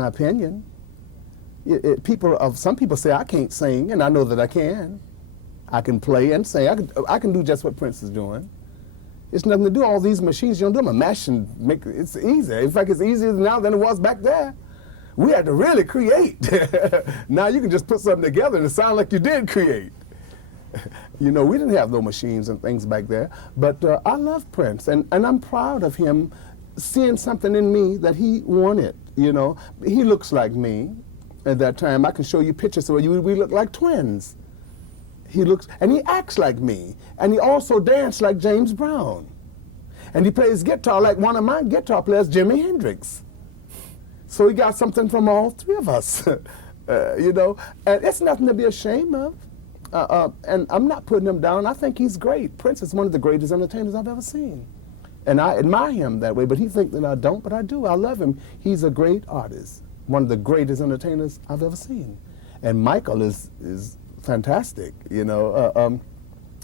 My opinion. Some people say I can't sing, and I know that I can. I can play and sing. I can do just what Prince is doing. It's nothing to do. All these machines, you don't do them. A mash and make it's easy. In fact, it's easier now than it was back there. We had to really create. Now you can just put something together and it sounds like you did create. You know, we didn't have no machines and things back there. But I love Prince, and I'm proud of him seeing something in me that he wanted. You know, he looks like me at that time. I can show you pictures where we look like twins. He looks, and he acts like me, and he also danced like James Brown, and he plays guitar like one of my guitar players, Jimi Hendrix. So he got something from all three of us, you know, and it's nothing to be ashamed of. And I'm not putting him down. I think he's great. Prince is one of the greatest entertainers I've ever seen, and I admire him that way. But he thinks that I don't, but I do. I love him. He's a great artist, one of the greatest entertainers I've ever seen, and Michael is fantastic, you know.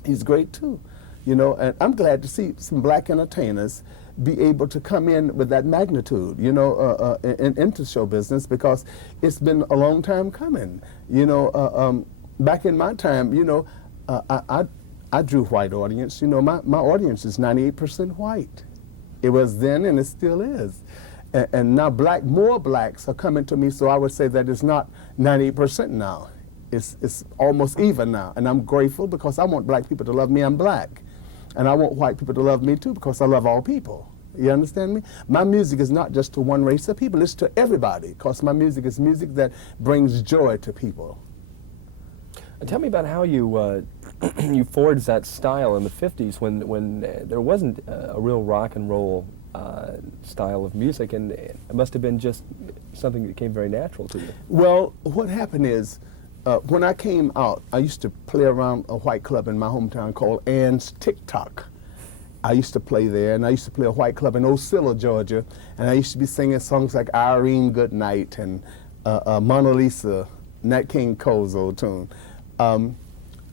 He's great too, you know, and I'm glad to see some black entertainers be able to come in with that magnitude, you know, into show business, because it's been a long time coming, you know. Back in my time, you know, I drew white audience, you know. My audience is 98% white. It was then and it still is. And now more blacks are coming to me, so I would say that it's not 98% now. It's almost even now, and I'm grateful because I want black people to love me. I'm black, and I want white people to love me too because I love all people. You understand me? My music is not just to one race of people; it's to everybody, because my music is music that brings joy to people. Tell me about how you you forged that style in the '50s when there wasn't a real rock and roll style of music, and it must have been just something that came very natural to you. Well, what happened is, when I came out, I used to play around a white club in my hometown called Ann's TikTok. I used to play there, and I used to play a white club in Ocilla, Georgia, and I used to be singing songs like Irene Goodnight and Mona Lisa, Nat King Cole's old tune.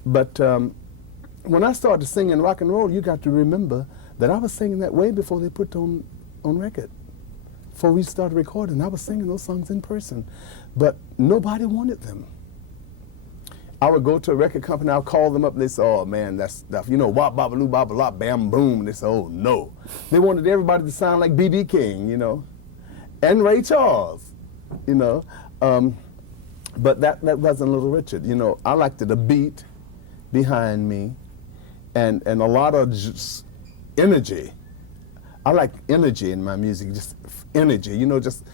But when I started singing rock and roll, you got to remember that I was singing that way before they put it on record. Before we started recording, I was singing those songs in person, but nobody wanted them. I would go to a record company, I'll call them up, and they say, oh man, that's stuff, you know, wop, babaloo, babalop, bam, boom. And they say, oh no. They wanted everybody to sound like B.B. King, you know, and Ray Charles, you know. But that wasn't Little Richard, you know. I liked the beat behind me and a lot of just energy. I like energy in my music, just energy, you know, just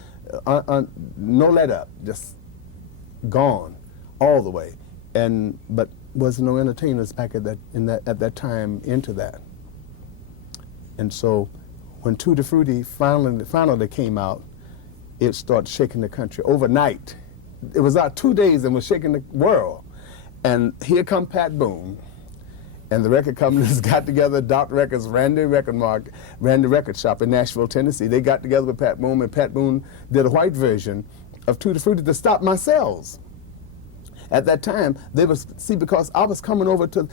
no let up, just gone all the way. But wasn't no entertainers back at that time into that. And so when Tutti Frutti finally came out, it started shaking the country overnight. It was out 2 days and was shaking the world. And here come Pat Boone, and the record companies got together. Dot Records, Randy Record Shop in Nashville, Tennessee. They got together with Pat Boone, and Pat Boone did a white version of Tutti Frutti to stop my sales. At that time, they was, see, because I was coming over to,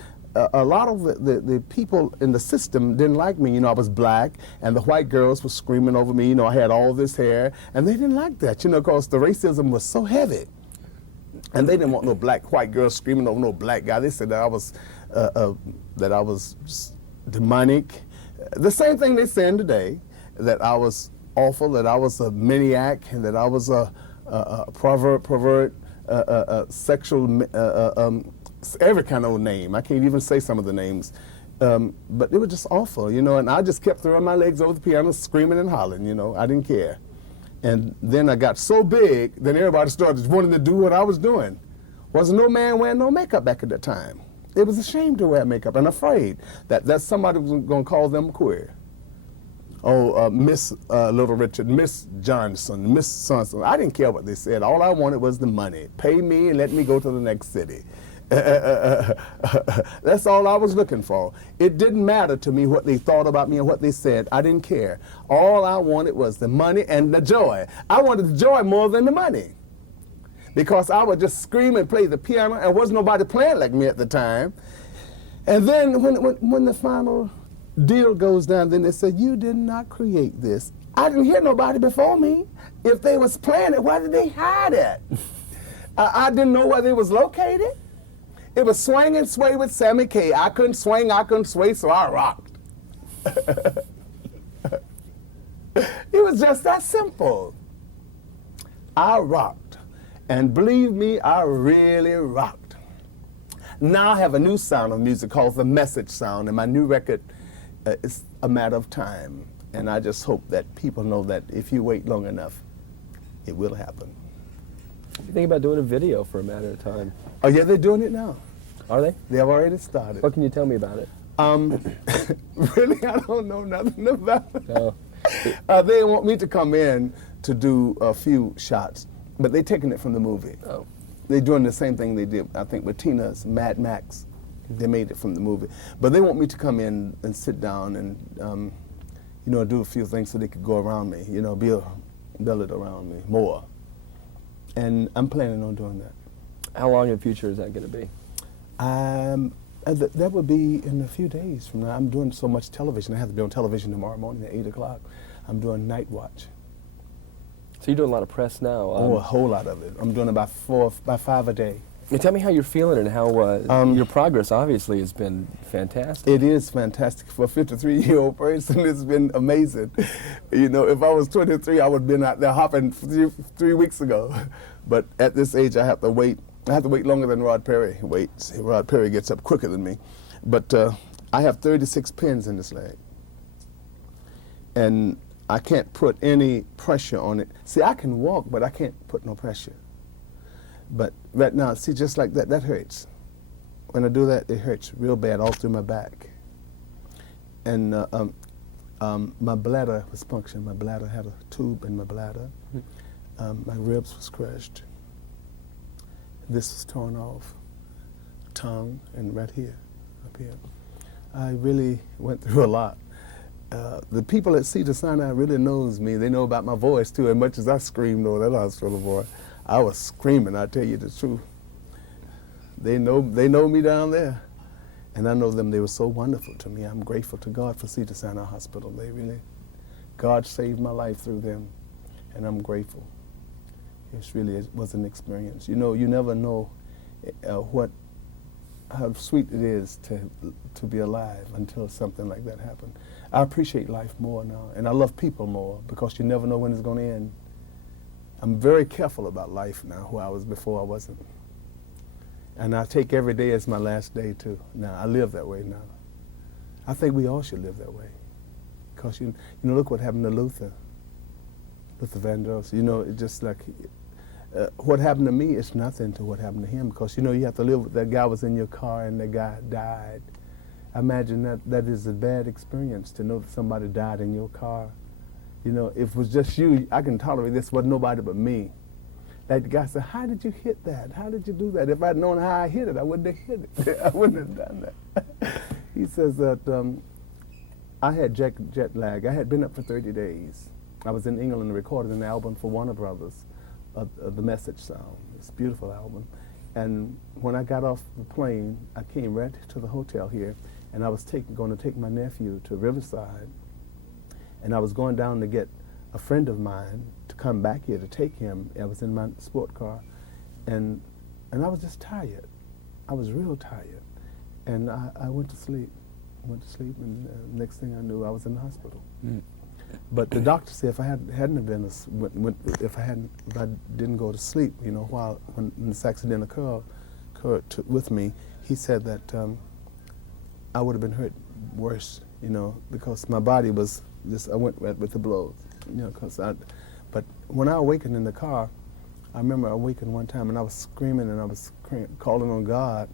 a lot of the people in the system didn't like me. You know, I was black, and the white girls were screaming over me. You know, I had all this hair, and they didn't like that, you know, because the racism was so heavy. And they didn't want no white girls screaming over no black guy. They said that I was demonic. The same thing they're saying today, that I was awful, that I was a maniac, and that I was a pervert, sexual, every kind of name. I can't even say some of the names. But it was just awful, you know, and I just kept throwing my legs over the piano, screaming and hollering, you know. I didn't care. And then I got so big, then everybody started wanting to do what I was doing. Wasn't no man wearing no makeup back at that time. It was a shame to wear makeup and afraid that somebody was going to call them queer. Oh, Miss Little Richard, Miss Johnson, Miss Sonson. I didn't care what they said. All I wanted was the money. Pay me and let me go to the next city. That's all I was looking for. It didn't matter to me what they thought about me and what they said. I didn't care. All I wanted was the money and the joy. I wanted the joy more than the money, because I would just scream and play the piano, and wasn't nobody playing like me at the time. And then when the final deal goes down, then they said, you did not create this. I didn't hear nobody before me. If they was playing it, where did they hide it? I didn't know where they was located. It was Swing and Sway with Sammy Kaye. I couldn't swing, I couldn't sway, so I rocked. It was just that simple. I rocked. And believe me, I really rocked. Now I have a new sound of music called the Message Sound, and my new record is a matter of time. And I just hope that people know that if you wait long enough, it will happen. You think about doing a video for A Matter of Time? Oh yeah, they're doing it now. Are they? They have already started. What can you tell me about it? Really, I don't know nothing about it. No. They want me to come in to do a few shots, but they're taking it from the movie. Oh. They're doing the same thing they did, I think, with Tina's Mad Max. They made it from the movie. But they want me to come in and sit down and, you know, do a few things so they could go around me, you know, build it around me more. And I'm planning on doing that. How long in the future is that going to be? That would be in a few days from now. I'm doing so much television. I have to be on television tomorrow morning at 8 o'clock. I'm doing Night Watch. So you're doing a lot of press now. A whole lot of it. I'm doing about 5 a day. Tell me how you're feeling and how your progress obviously has been fantastic. It is fantastic. For a 53-year-old person, it's been amazing. You know, if I was 23, I would have been out there hopping 3 weeks ago. But at this age, I have to wait. I have to wait longer than Rod Perry waits. Rod Perry gets up quicker than me. But I have 36 pins in this leg. And I can't put any pressure on it. See, I can walk, but I can't put no pressure. But right now, see, just like that, that hurts. When I do that, it hurts real bad all through my back. And my bladder was punctured. My bladder had a tube in my bladder. My ribs was crushed. This was torn off, tongue, and right here, up here. I really went through a lot. The people at Cedars-Sinai really knows me. They know about my voice too, as much as I screamed over that hospital boy. I was screaming, I tell you the truth. They know me down there. And I know them, they were so wonderful to me. I'm grateful to God for Cedars-Sinai Hospital. They really, God saved my life through them, and I'm grateful. It was an experience. You know, you never know how sweet it is to be alive until something like that happened. I appreciate life more now, and I love people more because you never know when it's going to end. I'm very careful about life now, who I was before I wasn't. And I take every day as my last day too. Now, I live that way now. I think we all should live that way. Because you know, look what happened to Luther Vandross. You know, it's just like, what happened to me is nothing to what happened to him, because you know, you have to live with that guy was in your car and the guy died. I imagine that is a bad experience to know that somebody died in your car. You know, if it was just you, I can tolerate this, wasn't nobody but me. That guy said, how did you hit that? How did you do that? If I'd known how I hit it, I wouldn't have hit it. I wouldn't have done that. He says that I had jet lag. I had been up for 30 days. I was in England recording an album for Warner Brothers, The Message Sound. It's a beautiful album. And when I got off the plane, I came right to the hotel here, and I was going to take my nephew to Riverside. And I was going down to get a friend of mine to come back here to take him. I was in my sport car, and I was just tired. I was real tired. And I went to sleep. And next thing I knew, I was in the hospital. But the doctor said if I if I didn't go to sleep, you know, when this accident occurred with me, he said that I would have been hurt worse, you know, because my body was just, I went right with the blows, you know, but when I awakened in the car, I remember I awakened one time and I was screaming and I was calling on God,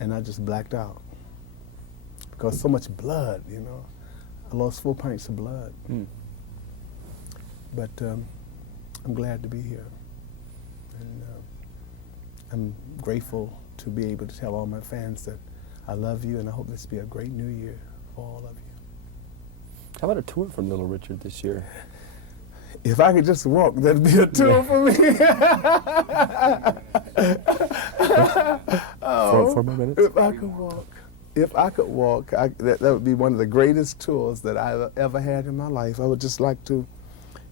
and I just blacked out. Because so much blood, you know. I lost 4 pints of blood. But I'm glad to be here. And I'm grateful to be able to tell all my fans that I love you, and I hope this will be a great new year for all of you. How about a tour from Little Richard this year? If I could just walk, that'd be a tour for me. For more minutes? If I could walk. If I could walk, that would be one of the greatest tours that I've ever had in my life. I would just like to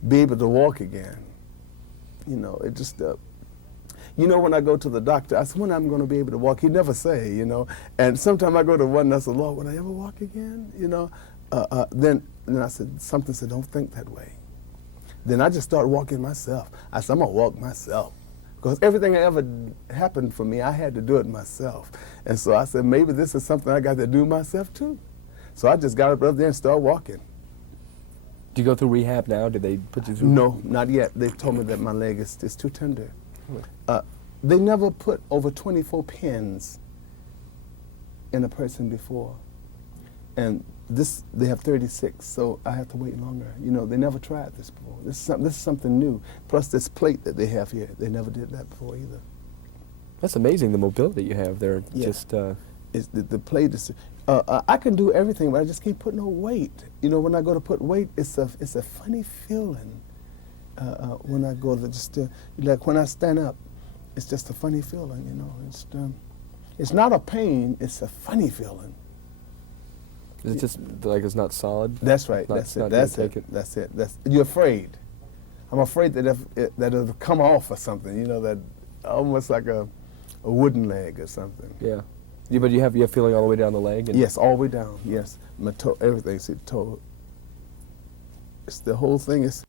be able to walk again. You know, it just, you know, when I go to the doctor, I said, when I'm going to be able to walk? He never say, you know. And sometimes I go to one and I said, Lord, will I ever walk again? You know. Then I said, something said, don't think that way. Then I just started walking myself. I said, I'm going to walk myself. Because everything that ever happened for me, I had to do it myself. And so I said, maybe this is something I got to do myself too. So I just got up there and started walking. Do you go through rehab now? Did they put you through? No, not yet. They told me that my leg is too tender. They never put over 24 pins in a person before. And they have 36, so I have to wait longer. You know, they never tried this before. This is something new. Plus this plate that they have here, they never did that before either. That's amazing, the mobility you have there. Yeah. Just It's the plate is, I can do everything, but I just can't put no weight. You know, when I go to put weight, it's a funny feeling. When I go to like when I stand up, it's just a funny feeling, you know. It's not a pain, it's a funny feeling. is it just like it's not solid? That's right. Not- That's not it. gonna That's take it. it. That's it. You're afraid. I'm afraid that that it'll come off or something. You know, that almost like a wooden leg or something. Yeah. But you have feeling all the way down the leg? And Yes, all the way down. Yes, my toe, everything. See, toe. It's the whole thing is.